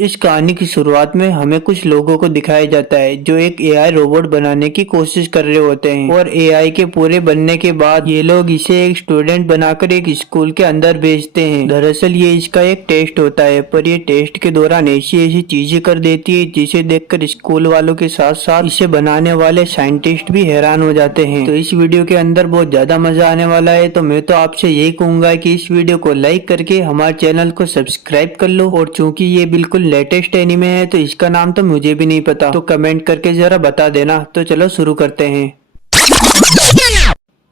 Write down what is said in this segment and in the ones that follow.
इस कहानी की शुरुआत में हमें कुछ लोगों को दिखाया जाता है जो एक एआई रोबोट बनाने की कोशिश कर रहे होते हैं और एआई के पूरे बनने के बाद ये लोग इसे एक स्टूडेंट बनाकर एक स्कूल के अंदर भेजते हैं। दरअसल ये इसका एक टेस्ट होता है, पर ये टेस्ट के दौरान ऐसी ऐसी चीजें कर देती है जिसे देखकर स्कूल वालों के साथ साथ इसे बनाने वाले साइंटिस्ट भी हैरान हो जाते हैं। तो इस वीडियो के अंदर बहुत ज्यादा मजा आने वाला है, तो मैं तो आपसे यही कहूंगा कि इस वीडियो को लाइक करके हमारे चैनल को सब्सक्राइब कर लो। और चूंकि ये बिल्कुल लेटेस्ट एनिमे है तो इसका नाम तो मुझे भी नहीं पता, तो कमेंट करके जरा बता देना। तो चलो शुरू करते हैं।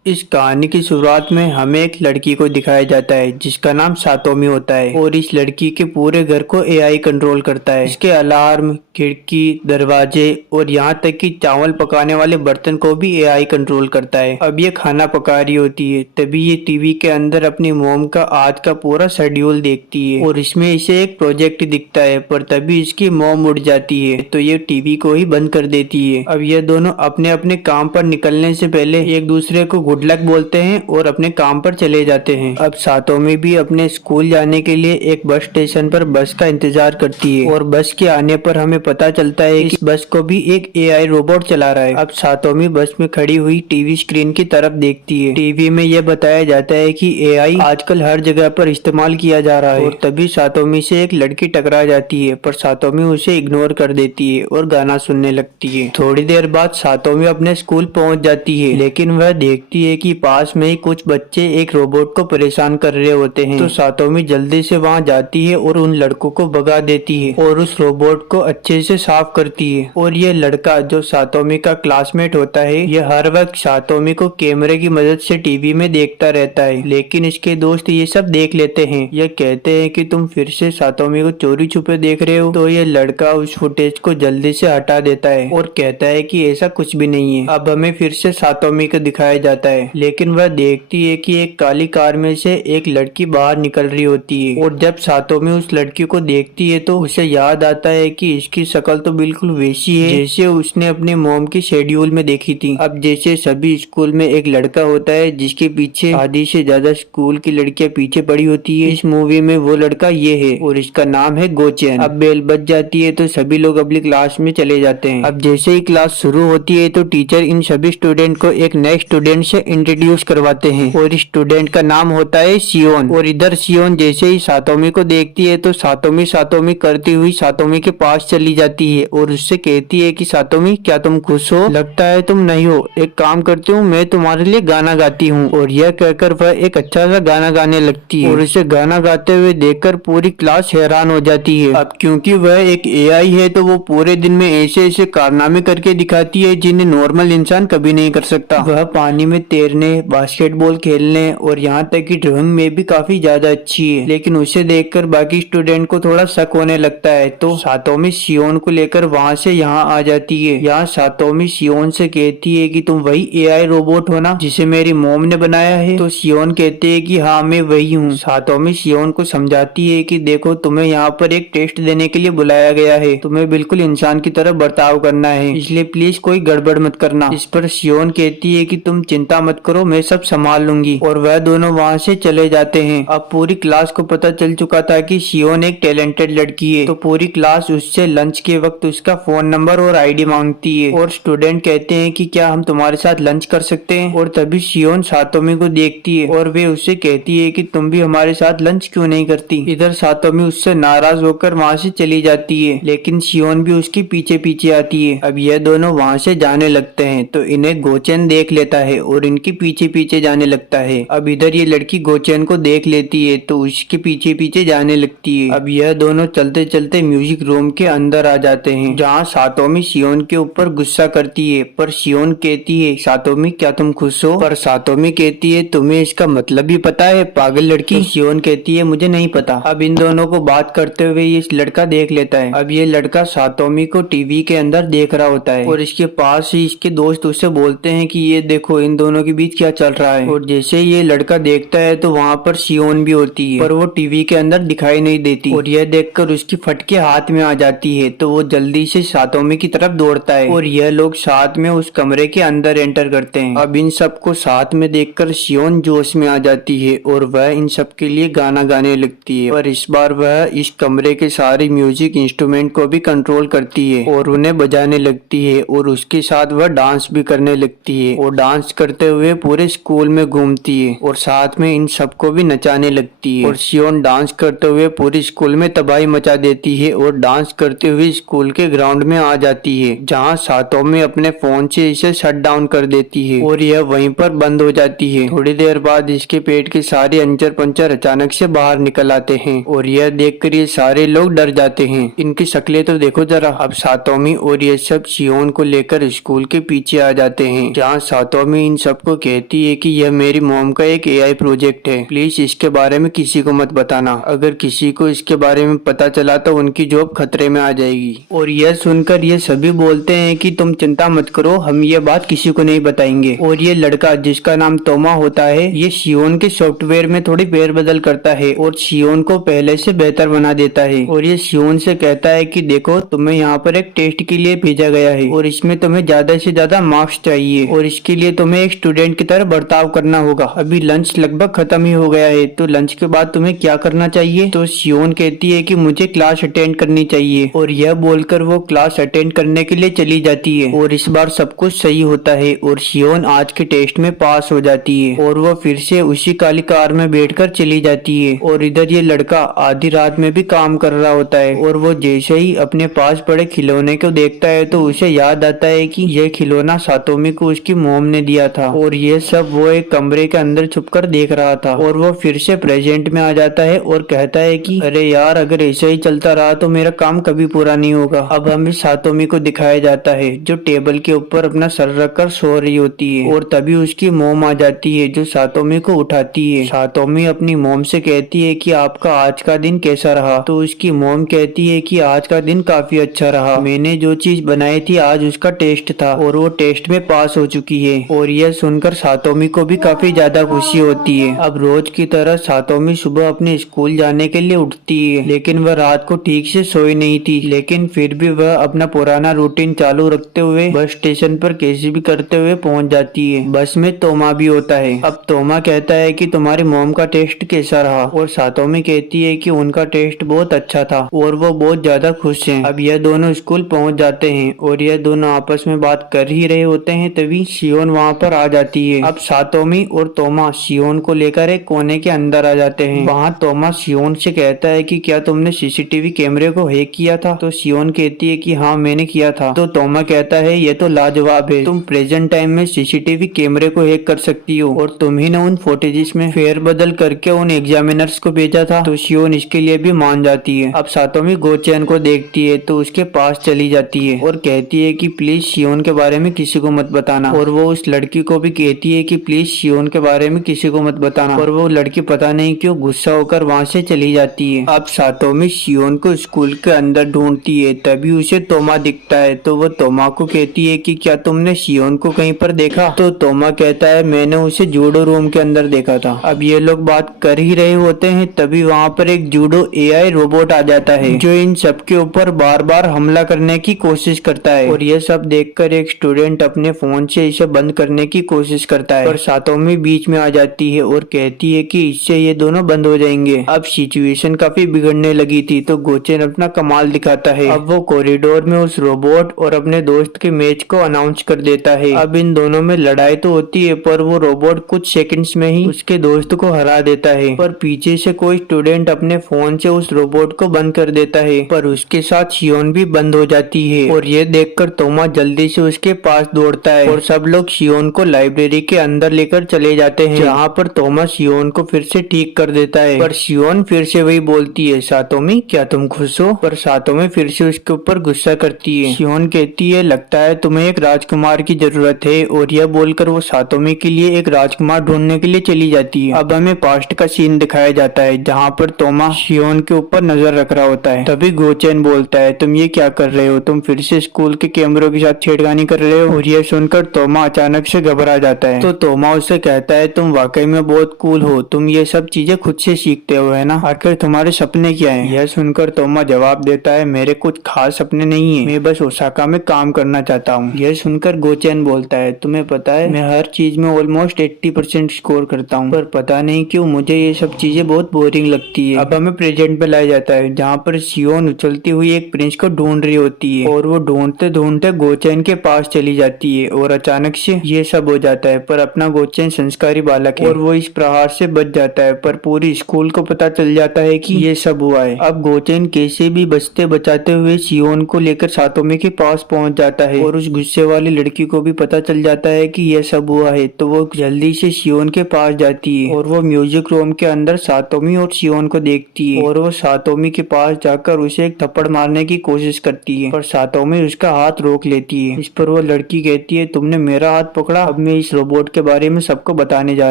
इस कहानी की शुरुआत में हमें एक लड़की को दिखाया जाता है जिसका नाम सातोमी होता है और इस लड़की के पूरे घर को एआई कंट्रोल करता है। इसके अलार्म, खिड़की, दरवाजे और यहाँ तक कि चावल पकाने वाले बर्तन को भी एआई कंट्रोल करता है। अब ये खाना पका रही होती है, तभी ये टीवी के अंदर अपनी मोम का आज का पूरा शेड्यूल देखती है और इसमें इसे एक प्रोजेक्ट दिखता है, पर तभी इसकी मोम उड़ जाती है तो ये टीवी को ही बंद कर देती है। अब ये दोनों अपने अपने काम पर निकलने से पहले एक दूसरे को गुड लक बोलते हैं और अपने काम पर चले जाते हैं। अब सातोमी भी अपने स्कूल जाने के लिए एक बस स्टेशन पर बस का इंतजार करती है और बस के आने पर हमें पता चलता है कि इस बस को भी एक एआई रोबोट चला रहा है। अब सातोमी बस में खड़ी हुई टीवी स्क्रीन की तरफ देखती है। टीवी में यह बताया जाता है कि एआई आजकल हर जगह पर इस्तेमाल किया जा रहा है और तभी सातोमी से एक लड़की टकरा जाती है, पर सातोमी उसे इग्नोर कर देती है और गाना सुनने लगती है। थोड़ी देर बाद सातोमी अपने स्कूल पहुंच जाती है, लेकिन वह देखती है कि पास में ही कुछ बच्चे एक रोबोट को परेशान कर रहे होते हैं। तो सातोमी जल्दी से वहां जाती है और उन लड़कों को भगा देती है और उस रोबोट को अच्छे से साफ करती है। और ये लड़का जो सातोमी का क्लासमेट होता है, ये हर वक्त सातोमी को कैमरे की मदद से टीवी में देखता रहता है, लेकिन इसके दोस्त ये सब देख लेते हैं। ये कहते हैं कि तुम फिर से सातोमी को चोरी छुपे देख रहे हो। तो ये लड़का उस फुटेज को जल्दी से हटा देता है और कहता है कि ऐसा कुछ भी नहीं है। अब हमें फिर से सातोमी को दिखाया जाता है, लेकिन वह देखती है कि एक काली कार में से एक लड़की बाहर निकल रही होती है और जब सातोमी उस लड़की को देखती है तो उसे याद आता है कि इसकी शक्ल तो बिल्कुल वैसी है जैसे उसने अपने मॉम की शेड्यूल में देखी थी। अब जैसे सभी स्कूल में एक लड़का होता है जिसके पीछे आधी से ज्यादा स्कूल की लड़कियां पीछे पड़ी होती है, इस मूवी में वो लड़का ये है और इसका नाम है गोचेन। अब बेल बज जाती है तो सभी लोग अपनी क्लास में चले जाते हैं। अब जैसे ही क्लास शुरू होती है तो टीचर इन सभी स्टूडेंट को एक नए स्टूडेंट से इंट्रोड्यूस करवाते हैं और स्टूडेंट का नाम होता है सियोन। और इधर सियोन जैसे ही सातोमी को देखती है तो सातोमी सातोमी करती हुई सातोमी के पास चली जाती है और उससे कहती है कि सातोमी, क्या तुम खुश हो? लगता है तुम नहीं हो। एक काम करती हूँ, मैं तुम्हारे लिए गाना गाती हूँ। और यह कहकर वह एक अच्छा सा गाना गाने लगती है और उसे गाना गाते हुए देखकर पूरी क्लास हैरान हो जाती है। अब क्योंकि वह एक एआई है तो वो पूरे दिन में ऐसे ऐसे कारनामे करके दिखाती है जिन्हें नॉर्मल इंसान कभी नहीं कर सकता। वह पानी में तैरने, बास्केटबॉल खेलने और यहाँ तक कि ड्राइंग में भी काफी ज्यादा अच्छी है, लेकिन उसे देखकर बाकी स्टूडेंट को थोड़ा शक होने लगता है। तो सातोमी सियोन को लेकर वहाँ से यहाँ आ जाती है। यहाँ सातोमी सियोन से कहती है कि तुम वही एआई रोबोट हो ना जिसे मेरी मॉम ने बनाया है? तो सियोन कहते हैं कि हाँ, मैं वही हूँ। सातोमी सियोन को समझाती है कि देखो, तुम्हें यहाँ पर एक टेस्ट देने के लिए बुलाया गया है, तुम्हें बिल्कुल इंसान की तरह बर्ताव करना है, इसलिए प्लीज कोई गड़बड़ मत करना। इस पर सियोन कहती है कि तुम चिंता मत करो, मैं सब संभाल लूंगी। और वह दोनों वहाँ से चले जाते हैं। अब पूरी क्लास को पता चल चुका था कि सियोन एक टैलेंटेड लड़की है, तो पूरी क्लास उससे लंच के वक्त उसका फोन नंबर और आईडी मांगती है और स्टूडेंट कहते हैं कि क्या हम तुम्हारे साथ लंच कर सकते हैं? और तभी सियोन सातोमी को देखती है और वे उससे कहती है कि तुम भी हमारे साथ लंच क्यों नहीं करती? इधर सातोमी उससे नाराज होकर वहाँ से चली जाती है, लेकिन सियोन भी उसके पीछे पीछे आती है। अब यह दोनों वहाँ से जाने लगते हैं तो इन्हें गोचेन देख लेता है और इनके पीछे पीछे जाने लगता है। अब इधर ये लड़की गोचेन को देख लेती है तो उसके पीछे पीछे जाने लगती है। अब यह दोनों चलते चलते म्यूजिक रूम के अंदर आ जाते हैं, जहाँ सातोमी सियोन के ऊपर गुस्सा करती है, पर सियोन कहती है, सातोमी, क्या तुम खुश हो? पर सातोमी कहती है, तुम्हें इसका मतलब भी पता है, पागल लड़की? तो सियोन कहती है, मुझे नहीं पता। अब इन दोनों को बात करते हुए ये लड़का देख लेता है। अब ये लड़का सातोमी को टीवी के अंदर देख रहा होता है और इसके पास ही इसके दोस्त उससे बोलते हैं कि ये देखो, इन दोनों दोनों के बीच क्या चल रहा है। और जैसे ये लड़का देखता है तो वहाँ पर शियोन भी होती है, पर वो टीवी के अंदर दिखाई नहीं देती। और यह देखकर उसकी फटके हाथ में आ जाती है तो वो जल्दी से सातोमी की तरफ दौड़ता है और यह लोग साथ में उस कमरे के अंदर एंटर करते हैं। अब इन सबको साथ में देखकर शियोन जोश में आ जाती है और वह इन सब के लिए गाना गाने लगती है, पर इस बार वह इस कमरे के सारे म्यूजिक इंस्ट्रूमेंट को भी कंट्रोल करती है और उन्हें बजाने लगती है और उसके साथ वह डांस भी करने लगती है और डांस करते हुए पूरे स्कूल में घूमती है और साथ में इन सबको भी नचाने लगती है। और शियोन डांस करते हुए पूरी स्कूल में तबाही मचा देती है और डांस करते हुए स्कूल के ग्राउंड में आ जाती है, जहाँ सातोमी अपने फोन से इसे शट डाउन कर देती है और यह वहीं पर बंद हो जाती है। थोड़ी देर बाद इसके पेट के सारे अंचर पंचर अचानक से बाहर निकल आते हैं और यह देखकर ये सारे लोग डर जाते हैं। इनकी शक्लें तो देखो जरा। अब सातोमी और ये सब शियोन को लेकर स्कूल के पीछे आ जाते हैं, जहाँ सातोमी इन सबको कहती है कि यह मेरी मॉम का एक एआई प्रोजेक्ट है, प्लीज इसके बारे में किसी को मत बताना। अगर किसी को इसके बारे में पता चला तो उनकी जॉब खतरे में आ जाएगी। और यह सुनकर ये सभी बोलते हैं कि तुम चिंता मत करो, हम ये बात किसी को नहीं बताएंगे। और ये लड़का जिसका नाम तोमा होता है, ये शियोन के सॉफ्टवेयर में थोड़ी फेरबदल करता है और शियोन को पहले से बेहतर बना देता है। और ये शियोन से कहता है कि देखो, तुम्हें यहाँ पर एक टेस्ट के लिए भेजा गया है और इसमें तुम्हें ज्यादा से ज्यादा मार्क्स चाहिए और इसके लिए तुम्हें एक स्टूडेंट की तरह बर्ताव करना होगा। अभी लंच लगभग खत्म ही हो गया है, तो लंच के बाद तुम्हें क्या करना चाहिए? तो शियोन कहती है कि मुझे क्लास अटेंड करनी चाहिए और यह बोलकर वो क्लास अटेंड करने के लिए चली जाती है। और इस बार सब कुछ सही होता है और शियोन आज के टेस्ट में पास हो जाती है और वो फिर से उसी काली कार में बैठकर चली जाती है। और इधर ये लड़का आधी रात में भी काम कर रहा होता है और वो जैसे ही अपने पास पड़े खिलौने को देखता है तो उसे याद आता है कि यह खिलौना सातोमी को उसकी मॉम ने दिया था। और ये सब वो एक कमरे के अंदर छुपकर देख रहा था और वो फिर से प्रेजेंट में आ जाता है और कहता है कि अरे यार, अगर ऐसा ही चलता रहा तो मेरा काम कभी पूरा नहीं होगा। अब हमें सातोमी को दिखाया जाता है जो टेबल के ऊपर अपना सर रखकर सो रही होती है और तभी उसकी मॉम आ जाती है जो सातोमी को उठाती है। सातोमी अपनी मॉम से कहती है कि आपका आज का दिन कैसा रहा? तो उसकी मॉम कहती है कि आज का दिन काफी अच्छा रहा, मैंने जो चीज बनाई थी आज उसका टेस्ट था और वो टेस्ट में पास हो चुकी है। और यह सुनकर सातोमी को भी काफी ज्यादा खुशी होती है। अब रोज की तरह सातोमी सुबह अपने स्कूल जाने के लिए उठती है, लेकिन वह रात को ठीक से सोई नहीं थी, लेकिन फिर भी वह अपना पुराना रूटीन चालू रखते हुए बस स्टेशन पर कैसे भी करते हुए पहुंच जाती है। बस में तोमा भी होता है। अब तोमा कहता है कि तुम्हारी मॉम का टेस्ट कैसा रहा? और सातोमी कहती है कि उनका टेस्ट बहुत अच्छा था और वो बहुत ज्यादा खुश हैं। अब यह दोनों स्कूल पहुंच जाते हैं और यह दोनों आपस में बात कर ही रहे होते हैं, तभी शियोन वहाँ पर आ जाती है। अब सातोमी और तोमा शियोन को लेकर एक कोने के अंदर आ जाते हैं। वहाँ तोमा शियोन से कहता है कि क्या तुमने सीसीटीवी कैमरे को हैक किया था? तो शियोन कहती है कि हाँ, मैंने किया था। तो तोमा कहता है ये तो लाजवाब है, तुम प्रेजेंट टाइम में सीसीटीवी कैमरे को हैक कर सकती हो और तुम ही ने उन फुटेजेस में फेरबदल करके उन एग्जामिनर्स को भेजा था। तो शियोन इसके लिए भी मान जाती है। अब सातोमी गोचेन को देखती है तो उसके पास चली जाती है और कहती है कि प्लीज शियोन के बारे में किसी को मत बताना। और वो उस लड़की को भी कहती है कि प्लीज शियोन के बारे में किसी को मत बताना। और वो लड़की पता नहीं क्यों गुस्सा होकर वहाँ से चली जाती है। अब सातोमी शियोन को स्कूल के अंदर ढूंढती है, तभी उसे तोमा दिखता है। तो वो तोमा को कहती है कि क्या तुमने शियोन को कहीं पर देखा? तो तोमा कहता है मैंने उसे जूडो रूम के अंदर देखा था। अब ये लोग बात कर ही रहे होते हैं, तभी वहाँ पर एक जूडो एआई रोबोट आ जाता है जो इन सबके ऊपर बार बार हमला करने की कोशिश करता है। और ये सब देखकर एक स्टूडेंट अपने फोन से इसे बंद करने की कोशिश करता है, पर सातोमी बीच में आ जाती है और कहती है कि इससे ये दोनों बंद हो जाएंगे। अब सिचुएशन काफी बिगड़ने लगी थी तो गोचेन अपना कमाल दिखाता है। अब वो कॉरिडोर में उस रोबोट और अपने दोस्त के मैच को अनाउंस कर देता है। अब इन दोनों में लड़ाई तो होती है, पर वो रोबोट कुछ सेकंड्स में ही उसके दोस्त को हरा देता है। पर पीछे से कोई स्टूडेंट अपने फोन से उस रोबोट को बंद कर देता है, पर उसके साथ शियोन भी बंद हो जाती है। और ये देखकर तोमा जल्दी से उसके पास दौड़ता है और सब लोग शियोन को लाइब्रेरी के अंदर लेकर चले जाते हैं, जहाँ पर तोमा शियोन को फिर से ठीक कर देता है। पर शियोन फिर से वही बोलती है, सातोमी क्या तुम खुश हो? पर सातोमी फिर से उसके ऊपर गुस्सा करती है। शियोन कहती है लगता है तुम्हें एक राजकुमार की जरूरत है, और यह बोलकर वो सातोमी के लिए एक राजकुमार ढूंढने के लिए चली जाती है। अब हमें पास्ट का सीन दिखाया जाता है जहाँ पर तोमा शियोन के ऊपर नजर रख रहा होता है। तभी गोचेन बोलता है तुम ये क्या कर रहे हो? तुम फिर से स्कूल के कैमरों के साथ छेड़खानी कर रहे हो? और यह सुनकर तोमा अचानक से घबरा आ जाता है। तो तोमा उससे कहता है तुम वाकई में बहुत कूल हो, तुम ये सब चीजें खुद से सीखते हो है ना, आखिर तुम्हारे सपने क्या हैं? यह सुनकर तोमा जवाब देता है मेरे कुछ खास सपने नहीं है, मैं बस ओसाका में काम करना चाहता हूँ। यह सुनकर गोचेन बोलता है तुम्हें पता है मैं हर चीज में ऑलमोस्ट 80% स्कोर करता हूँ, पर पता नहीं क्यों मुझे ये सब चीजें बहुत बोरिंग लगती है। अब हमें प्रेजेंट पे लाया जाता है जहाँ पर शियोन उछलती हुई एक प्रिंस को ढूंढ रही होती है और वो ढूंढते ढूंढते गोचेन के पास चली जाती है और अचानक से ये सब हो जाता है। पर अपना गोचेन संस्कारी बालक है और वो इस प्रहार से बच जाता है, पर पूरी स्कूल को पता चल जाता है कि ये सब हुआ है। अब गोचेन कैसे भी बचते बचाते हुए शियोन को लेकर सातोमी के पास पहुंच जाता है और उस गुस्से वाली लड़की को भी पता चल जाता है कि यह सब हुआ है, तो वो जल्दी से शियोन के पास जाती है और वो म्यूजिक रूम के अंदर सातोमी और शियोन को देखती है और वो सातोमी के पास जाकर उसे एक थप्पड़ मारने की कोशिश करती है, पर सातोमी उसका हाथ रोक लेती है। इस पर वो लड़की कहती है तुमने मेरा हाथ पकड़ा, अब मैं इस रोबोट के बारे में सबको बताने जा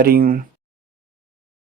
रही हूँ।